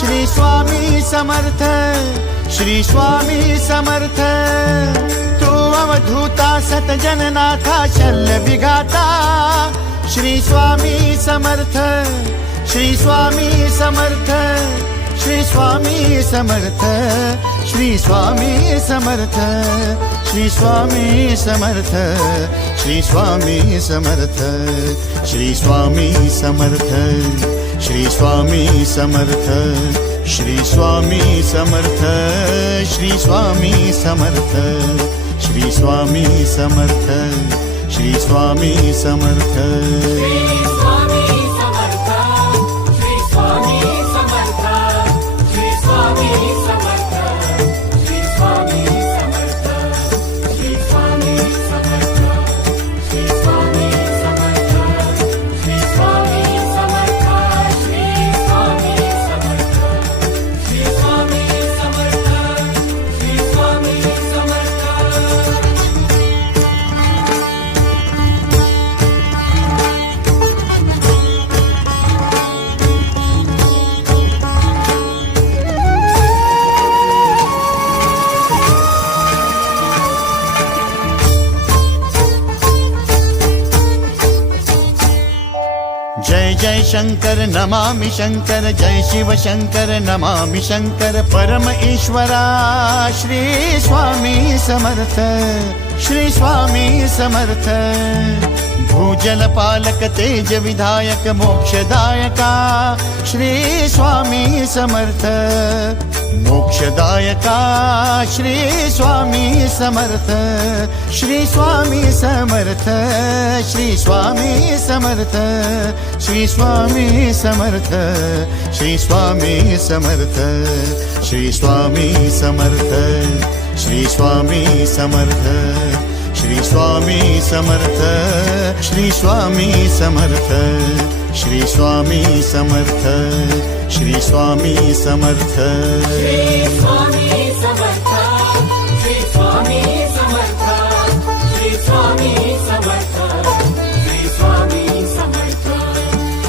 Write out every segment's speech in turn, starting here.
श्री स्वामी समर्थ, श्री स्वामी समर्थ। तू अवधूता सतजननाथा शल्य विघाता, श्री स्वामी समर्थ, श्री स्वामी समर्थ, श्री स्वामी समर्थ, श्री स्वामी समर्थ, श्री स्वामी समर्थ, श्री स्वामी समर्थ, श्री स्वामी समर्थ, श्री स्वामी समर्थ, श्री स्वामी समर्थ, श्री स्वामी समर्थ, श्री स्वामी समर्थ, श्री स्वामी समर्थ। जय जय शंकर नमामि शंकर, जय शिव शंकर नमामि शंकर। परम ईश्वरा श्री स्वामी समर्थ, श्री स्वामी समर्थ। भूजल पालक तेज विधायक मोक्षदायका, श्री स्वामी समर्थ। मोक्षदायका श्री स्वामी समर्थ, श्री स्वामी समर्थ, श्री स्वामी समर्थ, श्री स्वामी समर्थ, श्री स्वामी समर्थ, श्री स्वामी समर्थ, श्री स्वामी समर्थ, श्री स्वामी समर्थ, श्री स्वामी समर्थ, श्री स्वामी समर्थ, श्री स्वामी समर्थ। श्री स्वामी समर्थ, श्री स्वामी समर्थ, श्री स्वामी समर्थ,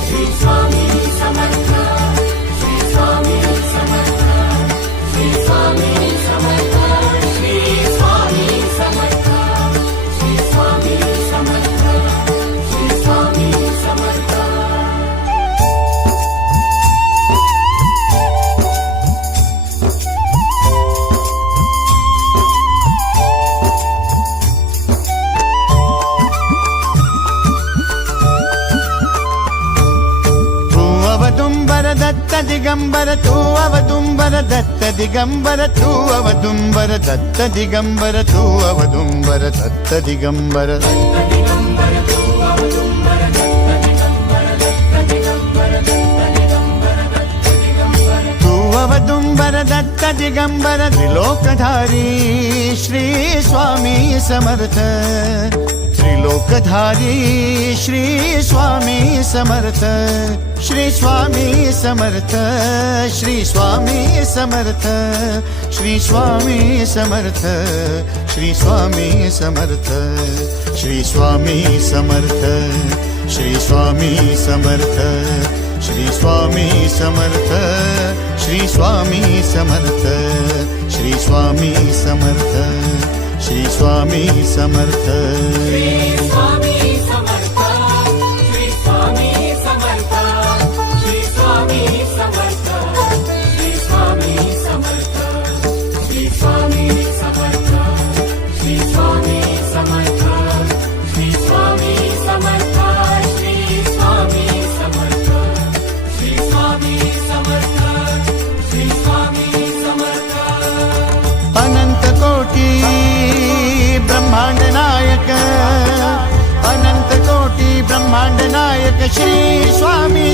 श्री स्वामी समर्थ, श्री स्वामी समर्थ, श्री स्वामी समर्थ, श्री स्वामी समर्थ, श्री स्वामी समर्थ, श्री स्वामी समर्थ, श्री स्वामी समर्थ। दत्त दिगंबर तू अवदुंबर, दत्त दिगंबर तू अवदुंबर, दत्त दिगंबर तू अवदुंबर, दत्त दिगंबर। तू अवदुंबर दत्त दिगंबर त्रिलोकधारी श्री स्वामी समर्थ। त्रिलोकधारी श्री स्वामी समर्थ, श्री स्वामी समर्थ, श्री स्वामी समर्थ, श्री स्वामी समर्थ, श्री स्वामी समर्थ, श्री स्वामी समर्थ, श्री स्वामी समर्थ, श्री स्वामी समर्थ, श्री स्वामी समर्थ, श्री स्वामी समर्थ, श्री स्वामी समर्थ। श्री स्वामी समर्थ, श्री स्वामी समर्थ, श्री स्वामी समर्थ, श्री स्वामी समर्थ, श्री स्वामी समर्थ, श्री स्वामी समर्थ, श्री स्वामी समर्थ, श्री स्वामी समर्थ, श्री स्वामी समर्थ, श्री स्वामी समर्थ। अनंत कोटी ब्रह्मांड नायक, अनंत कोटी ब्रह्मांड नायक श्री स्वामी